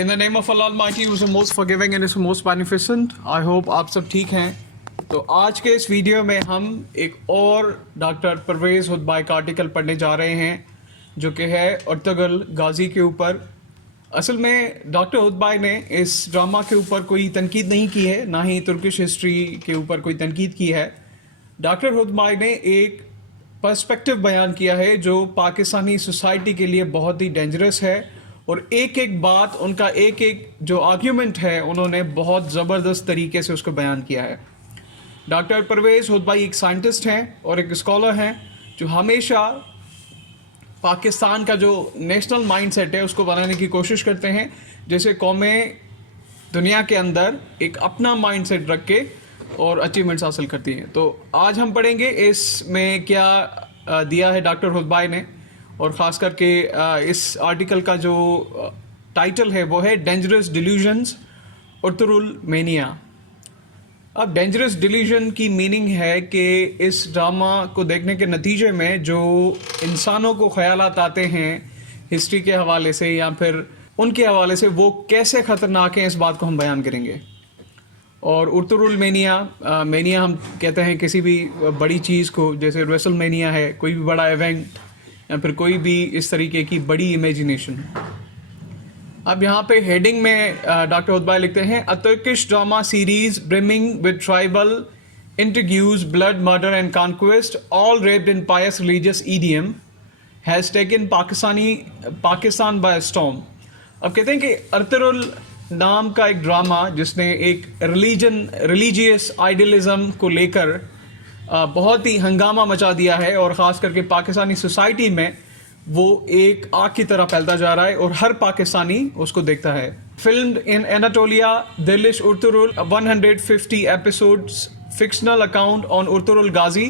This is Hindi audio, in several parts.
In the name of Allah Almighty, who is the most forgiving and is the most beneficent, I hope आप सब ठीक हैं। तो आज के इस वीडियो में हम एक और डॉक्टर परवेज़ हुदबाई का आर्टिकल पढ़ने जा रहे हैं जो कि है अर्तुगरुल गाजी के ऊपर। असल में डॉक्टर हुदबाई ने इस ड्रामा के ऊपर कोई तनकीद नहीं की है, ना ही तुर्किश हिस्ट्री के ऊपर कोई तनकीद की है। डॉक्टर हुदबाई ने एक पर्सपेक्टिव बयान किया है जो पाकिस्तानी सोसाइटी के लिए बहुत ही डेंजरस है, और एक एक बात, उनका एक एक जो आर्ग्यूमेंट है, उन्होंने बहुत ज़बरदस्त तरीके से उसको बयान किया है। डॉक्टर परवेज़ हुदबाई एक साइंटिस्ट हैं और एक स्कॉलर हैं जो हमेशा पाकिस्तान का जो नेशनल माइंडसेट है उसको बनाने की कोशिश करते हैं, जैसे कौमें दुनिया के अंदर एक अपना माइंडसेट रख के और अचीवमेंट्स हासिल करती हैं। तो आज हम पढ़ेंगे इसमें क्या दिया है डॉक्टर हुदबाई ने, और ख़ास करके इस आर्टिकल का जो टाइटल है वो है डेंजरस डिल्यूजन्स अर्तुगरुल मेनिया। अब डेंजरस डिल्यूजन की मीनिंग है कि इस ड्रामा को देखने के नतीजे में जो इंसानों को ख़यालात आते हैं हिस्ट्री के हवाले से या फिर उनके हवाले से, वो कैसे ख़तरनाक हैं, इस बात को हम बयान करेंगे। और अर्तुगरुल मेनिया, मेनिया हम कहते हैं किसी भी बड़ी चीज़ को, जैसे रेसल मेनिया है, कोई भी बड़ा इवेंट या फिर कोई भी इस तरीके की बड़ी इमेजिनेशन। अब यहाँ पे हेडिंग में डॉक्टर हुदबाई लिखते हैं, a Turkish drama series brimming with tribal intrigues, blood, murder and conquest, all wrapped in pious religious idiom, has taken Pakistan by storm. अब कहते हैं कि अर्तुगरुल नाम का एक ड्रामा जिसने एक रिलीजियस आइडियलिज्म को लेकर बहुत ही हंगामा मचा दिया है, और ख़ास करके पाकिस्तानी सोसाइटी में वो एक आग की तरह फैलता जा रहा है और हर पाकिस्तानी उसको देखता है। Filmed in Anatolia, दिलिश Ertugrul, 150 episodes fictional account on Ertugrul Ghazi,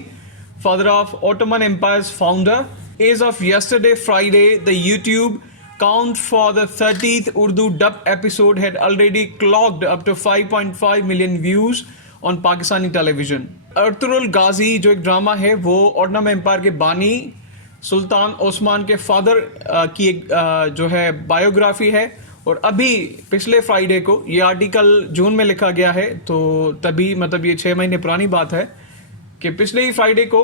father of Ottoman Empire's founder. As of yesterday, Friday, the YouTube count for the 30th Urdu dub episode had already clocked up to 5.5 million views on Pakistani television. Ertugrul Ghazi जो एक ड्रामा है वो ऑटोमन एम्पायर के बानी सुल्तान ओस्मान के फादर की एक जो है बायोग्राफी है, और अभी पिछले फ्राइडे को ये आर्टिकल जून में लिखा गया है, तो तभी मतलब ये 6 महीने पुरानी बात है कि पिछले ही फ्राइडे को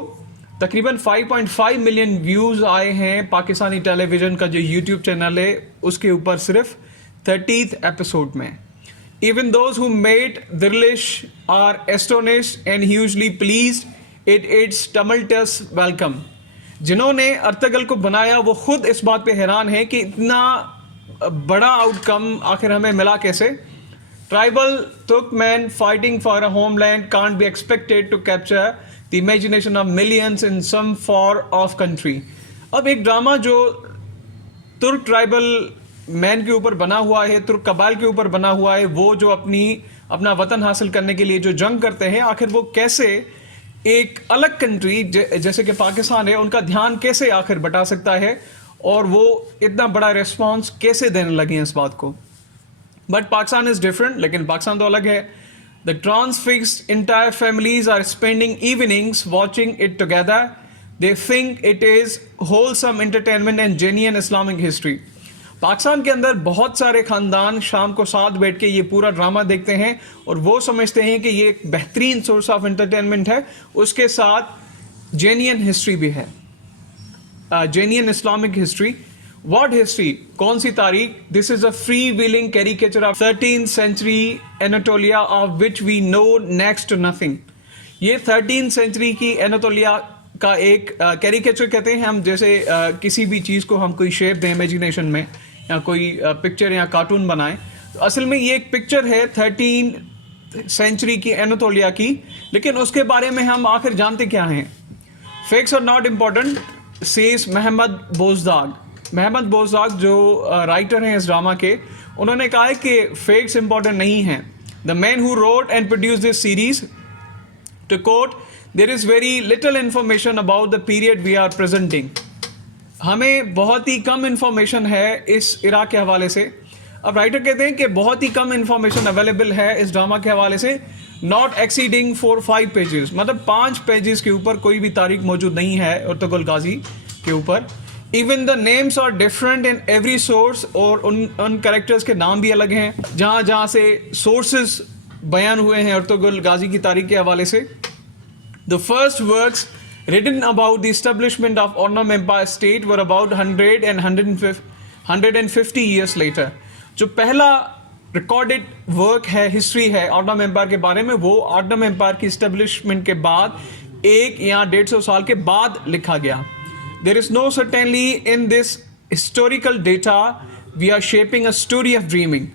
तकरीबन 5.5 मिलियन व्यूज़ आए हैं पाकिस्तानी टेलीविज़न का जो यूट्यूब चैनल है उसके ऊपर सिर्फ 30th एपिसोड में। Even those who made Dirlish are astonished and hugely pleased at its tumultuous welcome. जिन्होंने अर्तुगरुल को बनाया वो खुद इस बात पे हैरान है कि इतना बड़ा आउटकम आखिर हमें मिला कैसे। Tribal Turkmen fighting for a homeland can't be expected to capture the imagination of millions in some far off country. अब एक ड्रामा जो तुर्क ट्राइबल मैन के ऊपर बना हुआ है, तुर्क कबाइल के ऊपर बना हुआ है, वो जो अपना वतन हासिल करने के लिए जो जंग करते हैं, आखिर वो कैसे एक अलग कंट्री जैसे कि पाकिस्तान है उनका ध्यान कैसे आखिर बटा सकता है, और वो इतना बड़ा रिस्पांस कैसे देने लगे हैं इस बात को। बट पाकिस्तान इज़ डिफरेंट, लेकिन पाकिस्तान तो अलग है। The transfixed entire families are spending evenings watching it together, they think it is wholesome entertainment and genuine Islamic history. Pakistan के अंदर बहुत सारे ख़ानदान शाम को साथ बैठ के ये पूरा ड्रामा देखते हैं और वो समझते हैं कि ये एक बेहतरीन सोर्स ऑफ एंटरटेनमेंट है, उसके साथ जेन्युइन हिस्ट्री भी है, genuine Islamic history. What history? कौन सी तारीख? This is a free willing caricature of 13th century Anatolia of which we know next to nothing. ये 13th century की एनाटोलिया का एक कैरिकेचर कहते हैं हम, जैसे किसी भी चीज़ को हम कोई शेप दें इमेजिनेशन में या कोई पिक्चर या कार्टून बनाएं, तो असल में ये एक पिक्चर है 13th century की एनाटोलिया की, लेकिन उसके बारे में हम आखिर जानते क्या हैं? Facts are not important, says Mehmet Bozdag. Mehmet Bozdag जो राइटर हैं इस ड्रामा के, उन्होंने कहा है कि फैक्ट्स इंपॉर्टेंट नहीं हैं। The man who wrote and produce this series, to quote, there is very little information about the period we are presenting. हमें बहुत ही कम इंफॉर्मेशन है इस इरा के हवाले से। अब राइटर कहते हैं कि बहुत ही कम इंफॉर्मेशन अवेलेबल है इस ड्रामा के हवाले से, नॉट एक्सीडिंग 4-5 पेजेस, मतलब 5 पेजेस के ऊपर कोई भी तारीख मौजूद नहीं है अर्तुगरुल गाजी के ऊपर। Even the names are different in every source, और उन कैरेक्टर्स के नाम भी अलग हैं जहाँ जहाँ से सोर्सेज बयान हुए हैं अर्तुगरुल गाजी की तारीख के हवाले से. The first works written about the establishment of Ottoman Empire state were about 150 years later. जो पहला रिकॉर्डेड वर्क है, हिस्ट्री है ऑटोमन एम्पायर के बारे में, वो ऑटोमन एम्पायर की एस्टेब्लिशमेंट के बाद 1 या 150 साल के बाद लिखा गया. There is no certainly in this historical data we are shaping a story of dreaming.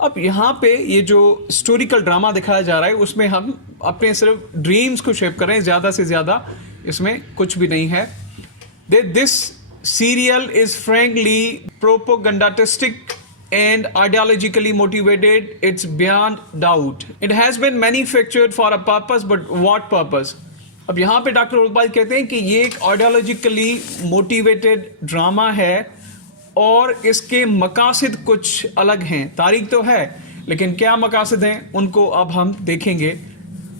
अब यहाँ पे ये जो हिस्टोरिकल ड्रामा दिखाया जा रहा है उसमें हम अपने सिर्फ ड्रीम्स को शेप कर रहे हैं, ज़्यादा से ज़्यादा इसमें कुछ भी नहीं है. This serial is frankly propagandistic and ideologically motivated. It's beyond doubt. It has been manufactured for a purpose, but what purpose? अब यहाँ पे डॉक्टर उल्बाई कहते हैं कि ये एक आइडियोलॉजिकली मोटिवेटेड ड्रामा है और इसके मकासद कुछ अलग हैं. तारीख तो है, लेकिन क्या मकासद हैं उनको अब हम देखेंगे.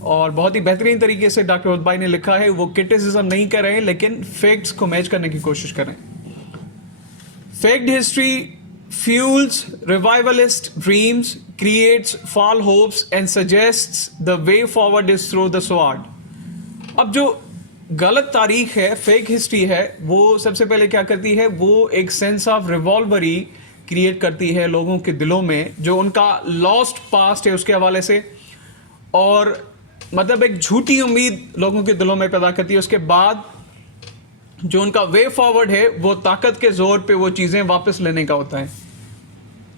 और बहुत ही बेहतरीन तरीके से डॉक्टर उल्बाई ने लिखा है. वो क्रिटिसिज्म नहीं कर रहे हैं, लेकिन फैक्ट्स को मैच करने की कोशिश करें. Fact history fuels revivalist dreams, creates false hopes and suggests the way forward is through the sword. अब जो गलत तारीख है, फेक हिस्ट्री है, वो सबसे पहले क्या करती है, वो एक सेंस ऑफ रिवॉल्वरी क्रिएट करती है लोगों के दिलों में, जो उनका लॉस्ट पास्ट है उसके हवाले से, और मतलब एक झूठी उम्मीद लोगों के दिलों में पैदा करती है. उसके बाद जो उनका वे फॉरवर्ड है वो ताकत के जोर पे वो चीज़ें वापस लेने का होता है.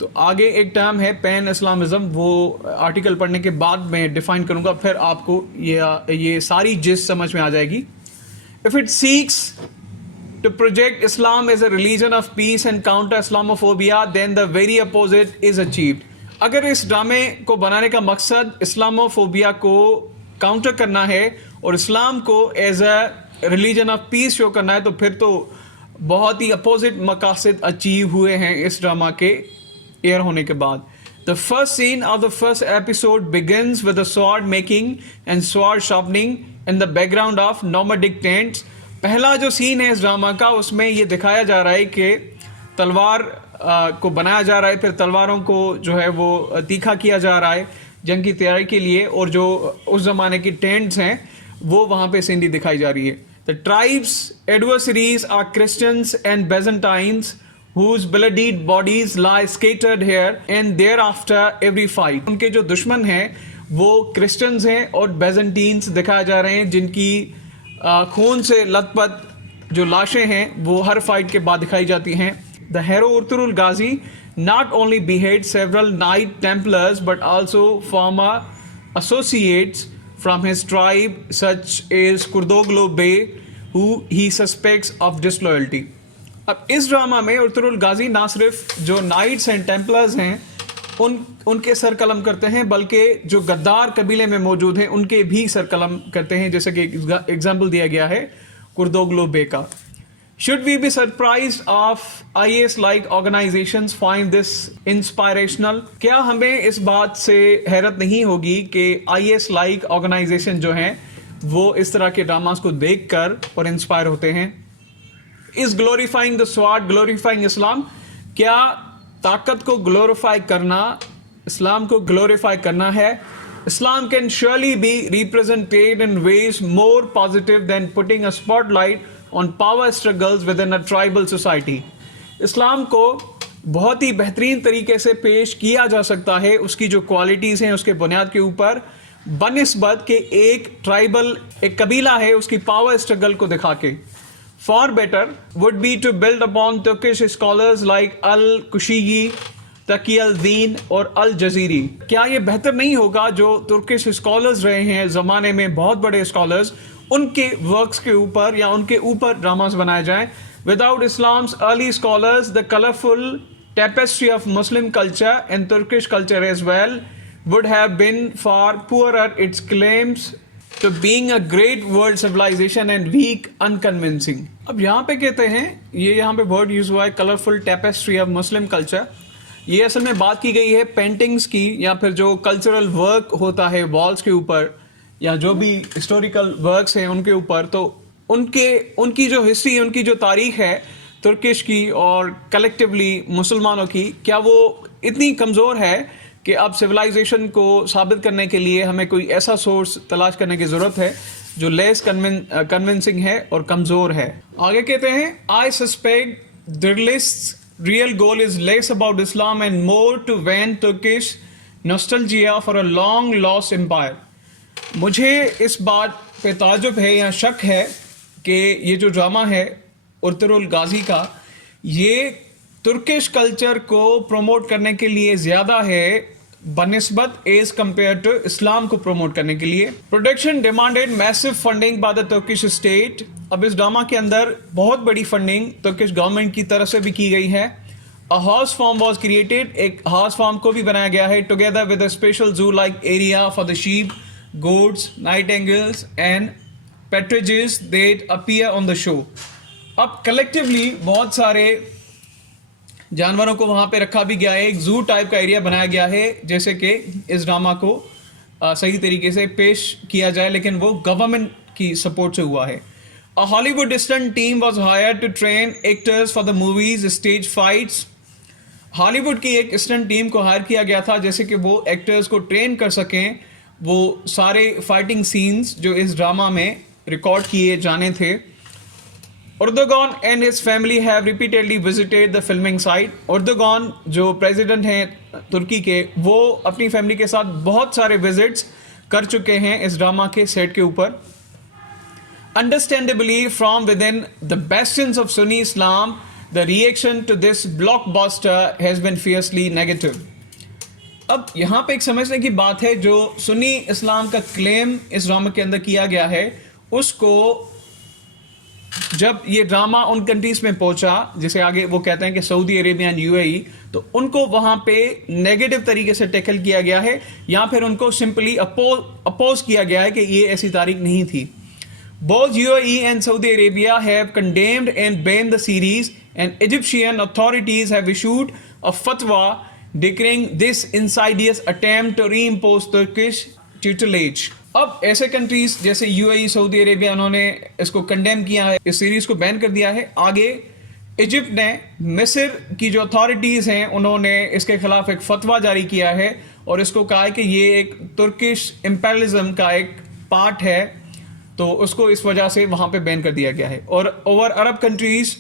तो आगे एक टर्म है पैन इस्लामिज्म, वो आर्टिकल पढ़ने के बाद मैं डिफाइन करूंगा, फिर आपको ये सारी जिस समझ में आ जाएगी. If it seeks to project Islam as a religion of peace and counter Islamophobia, then the very opposite is achieved. अगर इस ड्रामे को बनाने का मकसद इस्लामोफोबिया को काउंटर करना है और इस्लाम को as a religion of peace show करना है, तो फिर तो बहुत ही अपोजिट मकासद अचीव हुए हैं इस ड्रामा के एयर होने के बाद. The first scene of the first episode begins with the sword making and sword sharpening in the background of nomadic tents. पहला जो सीन है इस ड्रामा का, उसमें ये दिखाया जा रहा है कि तलवार को बनाया जा रहा है, फिर तलवारों को जो है वो तीखा किया जा रहा है जंग की तैयारी के लिए, और जो उस ज़माने की टेंट्स हैं वो वहाँ पे सीनरी दिखाई जा रही है. The tribes adversaries are Christians and Byzantines whose bloodied bodies lie scattered here and thereafter every fight. उनके जो दुश्मन हैं वो क्रिश्चियंस हैं और बेजेंटीन्स दिखाए जा रहे हैं, जिनकी खून से लथपथ जो लाशें हैं वो हर फाइट के बाद दिखाई जाती हैं. The hero Ertugrul Ghazi not only beheaded several Knight Templars but also former associates from his tribe such as Kurdoğlu Bey, who he suspects of disloyalty. अब इस ड्रामा में अर्तुगरुल गाजी ना सिर्फ जो नाइट्स एंड टेम्पलर्स हैं उनके सर कलम करते हैं, बल्कि जो गद्दार कबीले में मौजूद हैं उनके भी सर कलम करते हैं, जैसे कि एग्जाम्पल दिया गया है कुर्दोगलो बे का. Should we be surprised of IS like organisations find this inspirational? क्या हमें इस बात से हैरत नहीं होगी कि IS लाइक ऑर्गेनाइजेशन जो हैं वो इस तरह के ड्रामास को देखकर और इंस्पायर होते हैं? Is glorifying the sword glorifying Islam? क्या ताकत को ग्लोरीफाई करना इस्लाम को ग्लोरीफाई करना है? Islam can surely be represented in ways more positive than putting a spotlight on power struggles within a tribal society. इस्लाम को बहुत ही बेहतरीन तरीके से पेश किया जा सकता है उसकी जो क्वालिटीज़ हैं उसके बुनियाद के ऊपर, बनिस्बत के एक कबीला है उसकी पावर स्ट्रगल को दिखा के. Far better would be to build upon Turkish scholars like Al-Kushigi, Taqi al-Din और Al-Jaziri. क्या ये बेहतर नहीं होगा जो तुर्किश स्कॉलर्स रहे हैं ज़माने में, बहुत बड़े स्कॉलर्स, उनके वर्क्स के ऊपर या उनके ऊपर ड्रामास बनाए जाएं? Without Islam's early scholars, the colorful tapestry of Muslim culture and Turkish culture as well would have been far poorer. Its claims to being a great world civilization and weak, unconvincing. अब यहाँ पे कहते हैं, ये यहाँ पे वर्ड यूज हुआ है colourful tapestry of Muslim culture. ये असल में बात की गई है पेंटिंग्स की, या फिर जो कल्चरल वर्क होता है वॉल्स के ऊपर, या जो भी हिस्टोरिकल वर्क्स हैं उनके ऊपर. तो उनकी जो हिस्ट्री, उनकी जो तारीख है तुर्किश की और कलेक्टिवली मुसलमानों की, क्या वो इतनी कमज़ोर है कि अब सिविलाइजेशन को साबित करने के लिए हमें कोई ऐसा सोर्स तलाश करने की ज़रूरत है जो लेस कन्विंसिंग है और कमज़ोर है। आगे कहते हैं, I suspect the list real goal is less about Islam and more to van Turkish nostalgia for a long lost empire. मुझे इस बात पे ताज्जुब है या शक है कि ये जो ड्रामा है अर्तुगरुल गाजी का, ये तुर्किश कल्चर को प्रमोट करने के लिए ज़्यादा है बनिस्बत एज कंपेयर टू इस्लाम को प्रमोट करने के लिए। Production demanded massive funding by the Turkish state. अब इस ड्रामा के अंदर बहुत बड़ी फंडिंग तुर्किश गवर्नमेंट की तरफ से भी की गई है। A horse farm was created, एक हॉर्स फार्म को भी बनाया गया है, together with a special zoo like area for the sheep, goats, nightingales and partridges that appear on the show. अब कलेक्टिवली बहुत सारे जानवरों को वहाँ पे रखा भी गया है, एक जू टाइप का एरिया बनाया गया है, जैसे कि इस ड्रामा को सही तरीके से पेश किया जाए, लेकिन वो गवर्नमेंट की सपोर्ट से हुआ है। A Hollywood stunt team was hired to train actors for the movies stage fights. Hollywood की एक स्टंट टीम को हायर किया गया था जैसे कि वो एक्टर्स को ट्रेन कर सकें वो सारे फाइटिंग सीन्स जो इस ड्रामा में रिकॉर्ड किए जाने थे। Erdogan and his family have repeatedly visited the filming site. Erdogan जो प्रेसिडेंट हैं तुर्की के, वो अपनी फैमिली के साथ बहुत सारे विजिट्स कर चुके हैं इस ड्रामा के सेट के ऊपर। Understandably, from within the bastions of Sunni Islam, the reaction to this blockbuster has been fiercely negative. अब यहाँ पे एक समझने की बात है, जो सुन्नी इस्लाम का क्लेम इस ड्रामा के अंदर किया गया है, उसको जब ये ड्रामा उन कंट्रीज में पहुंचा, जैसे आगे वो कहते हैं कि सऊदी अरेबिया एंड यूएई, तो उनको वहां पे नेगेटिव तरीके से टैकल किया गया है या फिर उनको सिंपली अपोज किया गया है कि ये ऐसी तारीख नहीं थी। Both UAE and Saudi Arabia have condemned and banned the series and Egyptian authorities have issued a fatwa declaring this insidious attempt to reimpose Turkish tutelage. अब ऐसे कंट्रीज जैसे यूएई, सऊदी अरेबिया, उन्होंने इसको कंडेम किया है, इस सीरीज को बैन कर दिया है। आगे इजिप्ट ने, मिस्र की जो अथॉरिटीज़ हैं, उन्होंने इसके खिलाफ एक फतवा जारी किया है और इसको कहा है कि ये एक तुर्किश इम्पेरियलिज्म का एक पार्ट है, तो उसको इस वजह से वहाँ पे बैन कर दिया गया है। और ओवर अरब countries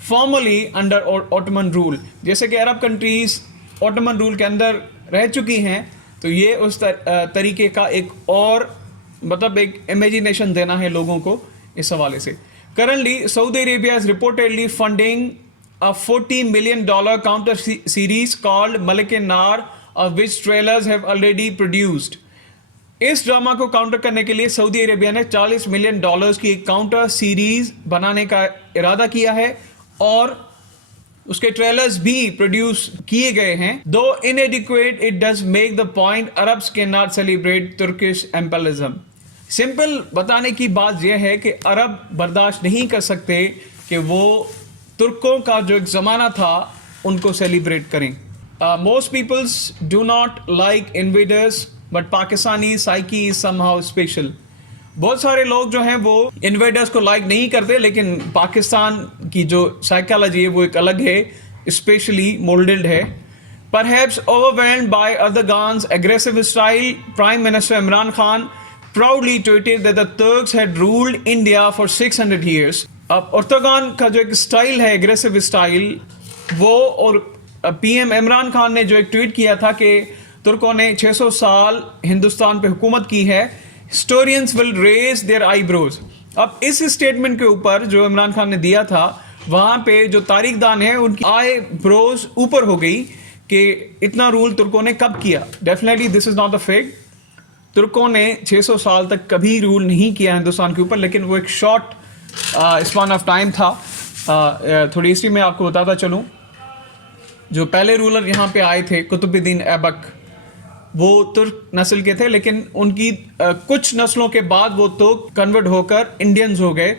formally under Ottoman rule, जैसे कि अरब कंट्रीज ऑटोमन रूल के अंदर रह चुकी हैं, तो ये उस तरीके का एक और मतलब एक इमेजिनेशन देना है लोगों को इस हवाले से। Currently Saudi Arabia is reportedly funding a $40 million counter series called मलिक-ए-नार, of which trailers have already produced. इस ड्रामा को काउंटर करने के लिए सऊदी अरेबिया ने $40 million की एक काउंटर सीरीज बनाने का इरादा किया है और उसके ट्रेलर्स भी प्रोड्यूस किए गए हैं। दो इनएडिक्वेट, it does make the point Arabs can not celebrate Turkish imperialism. Simple बताने की बात यह है कि अरब बर्दाश्त नहीं कर सकते कि वो तुर्कों का जो एक ज़माना था उनको सेलिब्रेट करें। Most peoples do not like invaders but Pakistani psyche is somehow special. बहुत सारे लोग जो हैं वो इन्वेडर्स को लाइक नहीं करते, लेकिन पाकिस्तान की जो साइकोलॉजी है वो एक अलग है, स्पेशली मोल्डेड है। Perhaps overwhelmed by Erdogan's aggressive style, prime minister Imran Khan proudly tweeted that the Turks had ruled India for 600 years। अब अर्दोगान का जो एक स्टाइल है, एग्रेसिव स्टाइल, वो और पीएम इमरान खान ने जो एक ट्वीट किया था कि तुर्कों ने 600 साल हिंदुस्तान पे हुकूमत की है, historians will raise their eyebrows. अब इस स्टेटमेंट के ऊपर जो इमरान खान ने दिया था, वहाँ पे जो तारीखदान है उनकी आईब्रोज ऊपर हो गई कि इतना रूल तुर्कों ने कब किया। Definitely this is not a fake. तुर्कों ने 600 साल तक कभी रूल नहीं किया हिंदुस्तान के ऊपर, लेकिन वो एक शॉर्ट स्पान ऑफ टाइम था। थोड़ी हिस्ट्री में आपको बताता चलूँ, जो पहले रूलर यहाँ पे आए थे कुतुबुद्दीन ऐबक, वो तुर्क नस्ल के थे, लेकिन उनकी कुछ नस्लों के बाद वो तो कन्वर्ट होकर इंडियंस हो गए।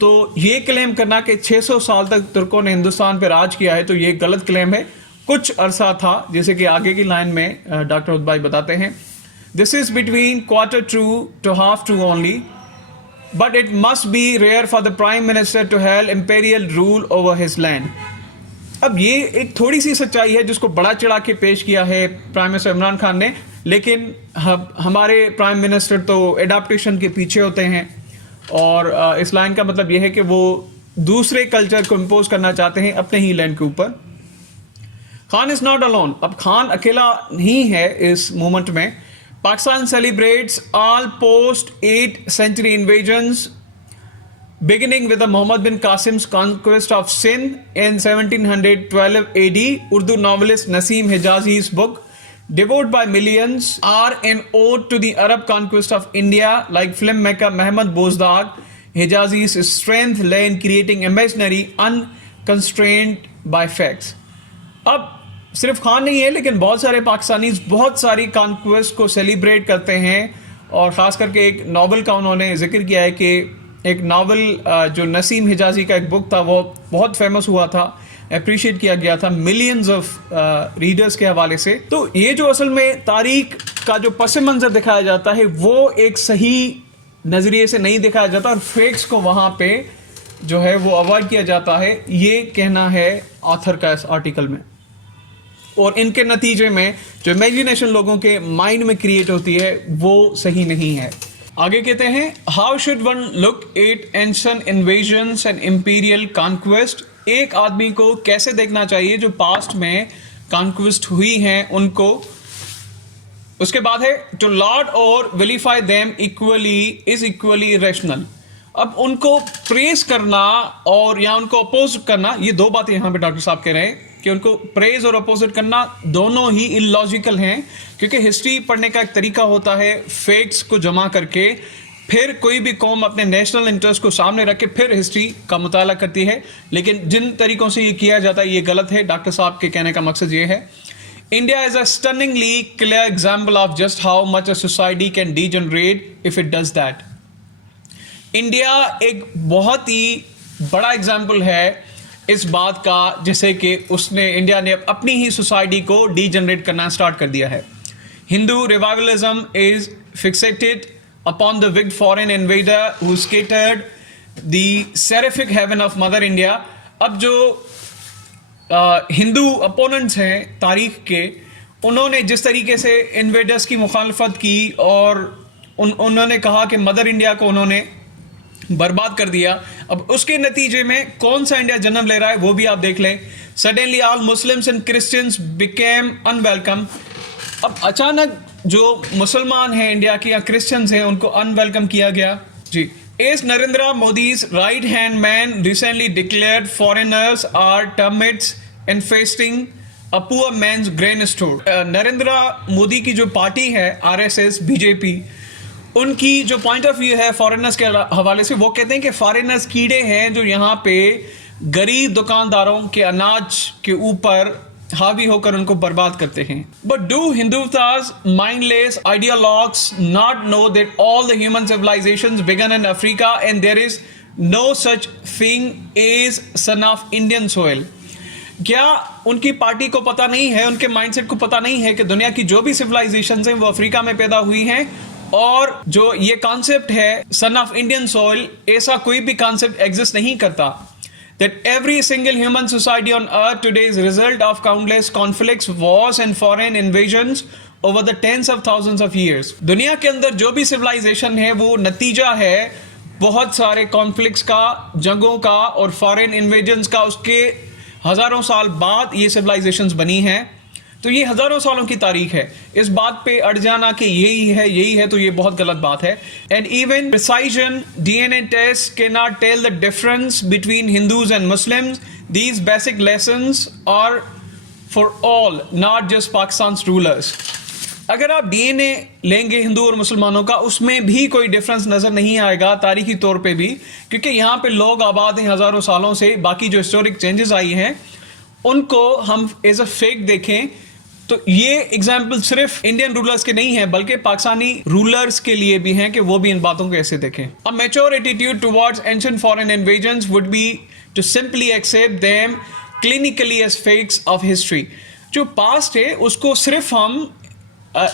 तो ये क्लेम करना कि 600 साल तक तुर्कों ने हिंदुस्तान पर राज किया है, तो ये गलत क्लेम है। कुछ अरसा था, जैसे कि आगे की लाइन में डॉक्टर उद्भाई बताते हैं, this is between quarter true to half true only. but it must be rare for the prime minister to have imperial rule over his land. अब ये एक थोड़ी सी सच्चाई है जिसको बड़ा चढ़ा के पेश किया है प्राइम मिनिस्टर इमरान खान ने, लेकिन हमारे प्राइम मिनिस्टर तो एडाप्टेशन के पीछे होते हैं और इस लाइन का मतलब यह है कि वो दूसरे कल्चर को इम्पोज करना चाहते हैं अपने ही लैंड के ऊपर. Khan is not alone. अब खान अकेला नहीं है इस मूवमेंट में. Pakistan celebrates all post 8th century invasions beginning with the Muhammad bin Qasim's conquest of Sindh in 1712 AD. Urdu novelist Naseem Hijazi's book, devoured by millions, are an ode to the Arab conquest of India. Like filmmaker Mehmed Bozdag, Hijazi's strength lay in creating imaginary unconstrained by facts. अब सिर्फ खान नहीं है, लेकिन बहुत सारे पाकिस्तानीज बहुत सारी कॉन्क्वेस्ट को सेलिब्रेट करते हैं और ख़ास करके एक नावल का उन्होंने जिक्र किया है कि एक नावल जो नसीम हिजाजी का एक बुक था वो बहुत फेमस हुआ था, अप्रिशिएट किया गया था मिलियंस ऑफ रीडर्स के हवाले से. तो ये जो असल में तारीख का जो पस मंज़र दिखाया जाता है वो एक सही नज़रिए से नहीं दिखाया जाता और फेक्स को वहाँ पे जो है वो अवॉइड किया जाता है, ये कहना है ऑथर का इस आर्टिकल में. और इनके नतीजे में जो इमेजिनेशन लोगों के माइंड में क्रिएट होती है वो सही नहीं है. आगे कहते हैं, how should one look at ancient invasions and imperial conquest. एक आदमी को कैसे देखना चाहिए जो पास्ट में कॉन्क्वेस्ट हुई हैं उनको. उसके बाद है, टू लॉर्ड और विलीफाई them equally is equally rational. अब उनको प्रेज करना और या उनको अपोज करना, ये दो बातें यहां पे डॉक्टर साहब कह रहे हैं कि उनको प्रेज और अपोजिट करना दोनों ही इलॉजिकल हैं, क्योंकि हिस्ट्री पढ़ने का एक तरीका होता है फैक्ट्स को जमा करके फिर कोई भी कौम अपने नेशनल इंटरेस्ट को सामने रख के फिर हिस्ट्री का मुताला करती है. लेकिन जिन तरीकों से ये किया जाता है ये गलत है. डॉक्टर साहब के कहने का मकसद ये है, India is a stunningly clear example of just how much a society can degenerate if it does that. India एक बहुत ही बड़ा एग्जाम्पल है इस बात का, जैसे कि इंडिया ने अपनी ही सोसाइटी को डीजनरेट करना स्टार्ट कर दिया है. Hindu revivalism is fixated upon the vile foreign invader who shattered the seraphic heaven of mother India. अब जो हिंदू अपोनेंट्स हैं तारीख के, उन्होंने जिस तरीके से इन्वेडर्स की मुखालफत की और उन्होंने कहा कि मदर इंडिया को उन्होंने बर्बाद कर दिया. अब उसके नतीजे में कौन सा इंडिया जन्म ले रहा है वो भी आप देख लें. Suddenly all Muslims and Christians became unwelcome. अब अचानक जो मुसलमान हैं इंडिया के या क्रिश्चियंस हैं उनको अनवेलकम किया गया. जी, as Narendra Modi's right hand man recently declared foreigners are termites infesting a poor man's grain store. Narendra Modi की जो पार्टी है आरएसएस बीजेपी, उनकी जो पॉइंट ऑफ व्यू है फॉरेनर्स के हवाले से, वो कहते हैं कि फॉरेनर्स कीड़े हैं जो यहाँ पे गरीब दुकानदारों के अनाज के ऊपर हावी होकर उनको बर्बाद करते हैं. But do Hindustan's mindless ideologues not know that all the human civilisations began in Africa and there is no such thing as son of Indian soil. क्या उनकी पार्टी को पता नहीं है, उनके माइंडसेट को पता नहीं है कि दुनिया की जो भी सिविलाइजेशंस हैं वो अफ्रीका में पैदा हुई हैं, और जो ये कॉन्सेप्ट है सन ऑफ इंडियन सॉइल, ऐसा कोई भी कॉन्सेप्ट एग्जिस्ट नहीं करता. That every single human society on earth today is a result of countless conflicts, wars and foreign invasions over the tens of thousands of years. दुनिया के अंदर जो भी सिविलाइजेशन है वो नतीजा है बहुत सारे कॉन्फ्लिक्ट्स का, जंगों का और फॉरेन इन्वेजन्स का. उसके हजारों साल बाद ये सिविलाइजेशंस बनी हैं. तो ये हजारों सालों की तारीख है. इस बात पे अड़ जाना कि यही है तो ये बहुत गलत बात है. And even precision DNA test can not tell the difference between Hindus and Muslims. These basic lessons are for all, not just Pakistan rulers. अगर आप DNA लेंगे हिंदू और मुसलमानों का, उसमें भी कोई डिफरेंस नजर नहीं आएगा तारीखी तौर पे भी, क्योंकि यहाँ पे लोग आबाद हैं हजारों सालों से. बाकी जो हिस्टोरिक चेंजेस आई हैं उनको हम एज अ फेक देखें तो ये एग्जाम्पल सिर्फ इंडियन रूलर्स के नहीं है बल्कि पाकिस्तानी रूलर्स के लिए भी हैं कि वो भी इन बातों को ऐसे देखें. A mature attitude towards ancient foreign invasions would be to simply accept them clinically as facts of history. जो पास्ट है उसको सिर्फ हम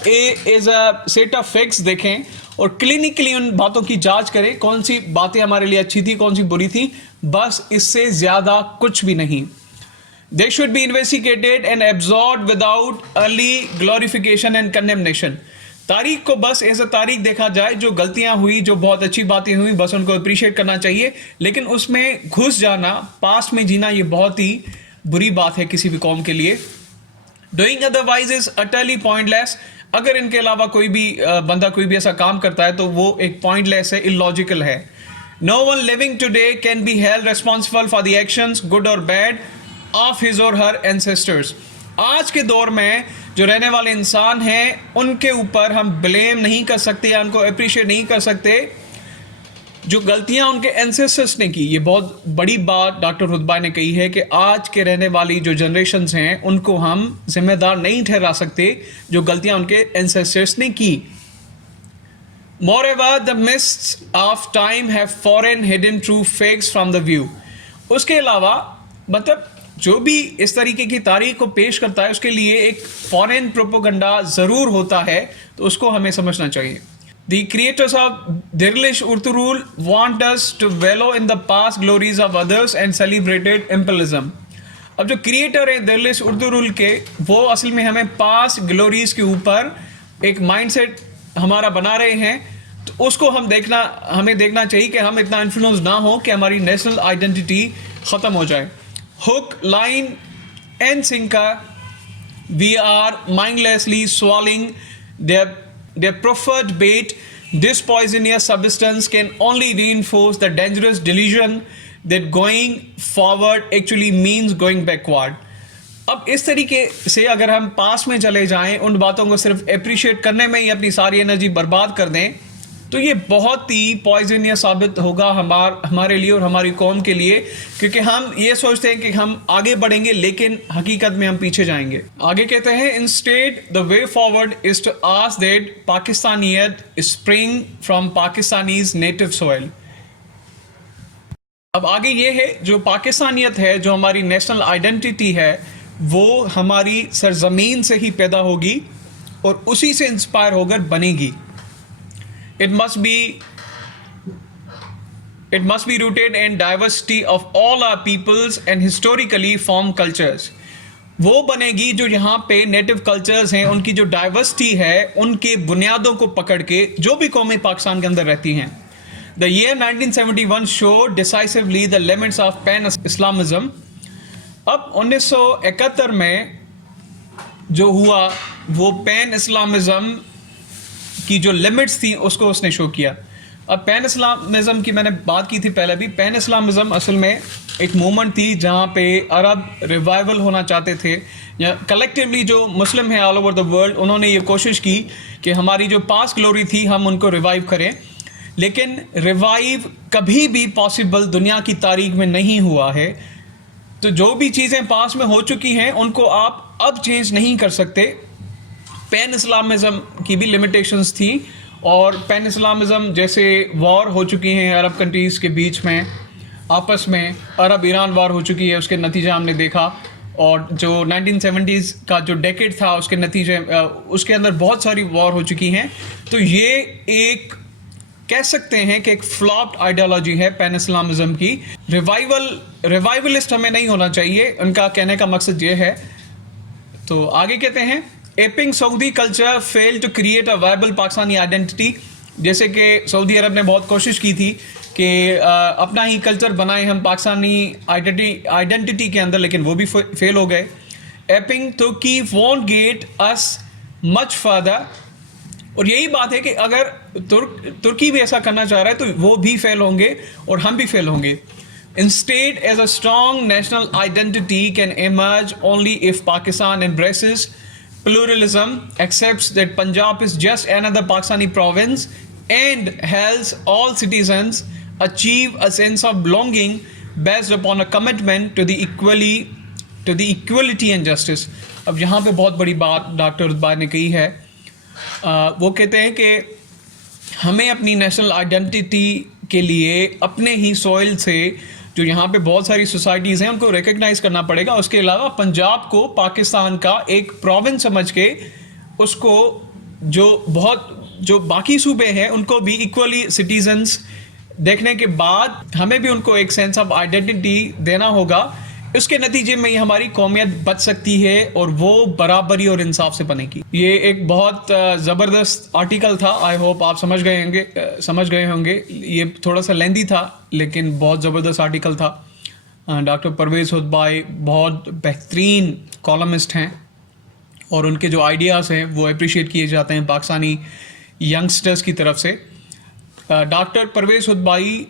a is a set of facts देखें और क्लिनिकली उन बातों की जांच करें, कौन सी बातें हमारे लिए अच्छी थी, कौन सी बुरी थी, बस इससे ज्यादा कुछ भी नहीं. They should be investigated and absorbed without early glorification and condemnation. तारीख को बस ऐसा तारीख देखा जाए, जो गलतियां हुई, जो बहुत अच्छी बातें हुई, बस उनको अप्रिशिएट करना चाहिए, लेकिन उसमें घुस जाना, पास्ट में जीना, ये बहुत ही बुरी बात है किसी भी कौम के लिए. Doing otherwise is utterly pointless. अगर इनके अलावा कोई भी बंदा कोई भी ऐसा काम करता है तो वो एक पॉइंटलेस है, इलॉजिकल है. No one living today can be held responsible for the actions, good or bad, of his or her ancestors. आज के दौर में जो रहने वाले इंसान हैं उनके ऊपर हम ब्लेम नहीं कर सकते या उनको अप्रिशिएट नहीं कर सकते जो गलतियां उनके एंसेस्टर्स ने की. ये बहुत बड़ी बात डॉक्टर रुतबा ने कही है कि आज के रहने वाली जो जनरेशन्स हैं उनको हम जिम्मेदार नहीं ठहरा सकते जो गलतियां उनके एंसेस्टर्स ने की. Moreover, the mists of time have foreign hidden true fakes from the view. उसके अलावा मतलब जो भी इस तरीके की तारीख को पेश करता है उसके लिए एक फॉरेन प्रोपोगंडा ज़रूर होता है, तो उसको हमें समझना चाहिए. The creators of Dirlish Urturul want us to wallow in the past glories of others and celebrated imperialism. अब जो क्रिएटर है दिरलिश उर्दुरुल के, वो असल में हमें पास्ट ग्लोरीज के ऊपर एक माइंडसेट हमारा बना रहे हैं, तो उसको हमें देखना चाहिए कि हम इतना इन्फ्लुएंस ना हो कि हमारी नेशनल आइडेंटिटी ख़त्म हो जाए. Hook, line and sinker, we are mindlessly swallowing their proffered bait. This poisonous substance can only reinforce the dangerous delusion that going forward actually means going backward. अब इस तरीके से अगर हम पास में चले जाएं, उन बातों को सिर्फ अप्रिशिएट करने में ही अपनी सारी एनर्जी बर्बाद कर दें, तो ये बहुत ही पॉइजनियस साबित होगा हमारे लिए और हमारी कौम के लिए, क्योंकि हम ये सोचते हैं कि हम आगे बढ़ेंगे लेकिन हकीकत में हम पीछे जाएंगे. आगे कहते हैं, instead the way forward is to ask that Pakistaniyat spring from Pakistanis native soil. अब आगे ये है, जो पाकिस्तानियत है, जो हमारी नेशनल आइडेंटिटी है, वो हमारी सरजमीन से ही पैदा होगी और उसी से इंस्पायर होकर बनेगी. It must be rooted in diversity of all our peoples and historically formed cultures. वो बनेगी जो यहाँ पे नेटिव कल्चर्स हैं, उनकी जो डाइवर्सिटी है, उनके बुनियादों को पकड़ के जो भी कौमें पाकिस्तान के अंदर रहती हैं. The year 1971 showed decisively the limits of pan-Islamism. अब 1971 में जो हुआ वो पैन इस्लामिज्म की जो लिमिट्स थी उसको उसने शो किया. अब पैन इस्लामिज्म की मैंने बात की थी पहले भी. पैन इस्लामिज्म असल में एक मूवमेंट थी जहाँ पे अरब रिवाइवल होना चाहते थे, या कलेक्टिवली जो मुस्लिम हैं ऑल ओवर द वर्ल्ड, उन्होंने ये कोशिश की कि हमारी जो पास्ट ग्लोरी थी हम उनको रिवाइव करें. लेकिन रिवाइव कभी भी पॉसिबल दुनिया की तारीख में नहीं हुआ है. तो जो भी चीज़ें पास्ट में हो चुकी हैं उनको आप अब चेंज नहीं कर सकते. पैन इस्लामिज्म की भी लिमिटेशंस थी, और पैन इस्लामिज्म जैसे वॉर हो चुकी हैं अरब कंट्रीज़ के बीच में आपस में, अरब ईरान वॉर हो चुकी है, उसके नतीजे हमने देखा. और जो 1970s का जो डेकेड था उसके नतीजे उसके अंदर बहुत सारी वॉर हो चुकी हैं. तो ये एक कह सकते हैं कि एक फ्लॉप्ड आइडियोलॉजी है पैन इस्लामिज्म की. रिवाइवलिस्ट हमें नहीं होना चाहिए, उनका कहने का मकसद ये है. तो आगे कहते हैं, aping Saudi culture fail to create a viable Pakistani identity. जैसे कि सऊदी अरब ने बहुत कोशिश की थी कि अपना ही कल्चर बनाए हम पाकिस्तानी आइडेंटिटी के अंदर, लेकिन वो भी फेल हो गए. एपिंग तो की want get us much further. और यही बात है कि अगर तुर्की भी ऐसा करना चाह रहा है तो वो भी फेल होंगे और हम भी फेल होंगे. Instead, as a strong national identity can emerge only if Pakistan embraces pluralism, accepts that Punjab is just another Pakistani province, and helps all citizens achieve a sense of belonging based upon a commitment to the equality and justice. अब यहाँ पे बहुत बड़ी बात डॉक्टर रुतबा ने कही है. वो कहते हैं कि हमें अपनी नेशनल आइडेंटिटी के लिए अपने ही सॉइल से जो यहाँ पे बहुत सारी सोसाइटीज़ हैं उनको रिकग्नाइज करना पड़ेगा. उसके अलावा पंजाब को पाकिस्तान का एक प्रोविंस समझ के उसको जो बाकी सूबे हैं उनको भी इक्वली सिटीजन्स देखने के बाद हमें भी उनको एक सेंस ऑफ आइडेंटिटी देना होगा। उसके नतीजे में ही हमारी कौमियत बच सकती है और वो बराबरी और इंसाफ से बनेगी। ये एक बहुत ज़बरदस्त आर्टिकल था। आई होप आप समझ गए होंगे। ये थोड़ा सा लेंदी था लेकिन बहुत ज़बरदस्त आर्टिकल था। डॉक्टर परवेज़ हुद भाई बहुत बेहतरीन कॉलमिस्ट हैं और उनके जो आइडियाज़ हैं वो अप्रिशिएट किए जाते हैं पाकिस्तानी यंगस्टर्स की तरफ से। डॉक्टर परवेज़ हुद भाई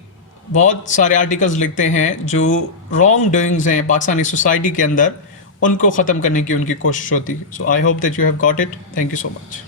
बहुत सारे आर्टिकल्स लिखते हैं जो रॉन्ग डूइंग्स हैं पाकिस्तानी सोसाइटी के अंदर, उनको ख़त्म करने की उनकी कोशिश होती है। So I hope that you have got it. Thank you so much.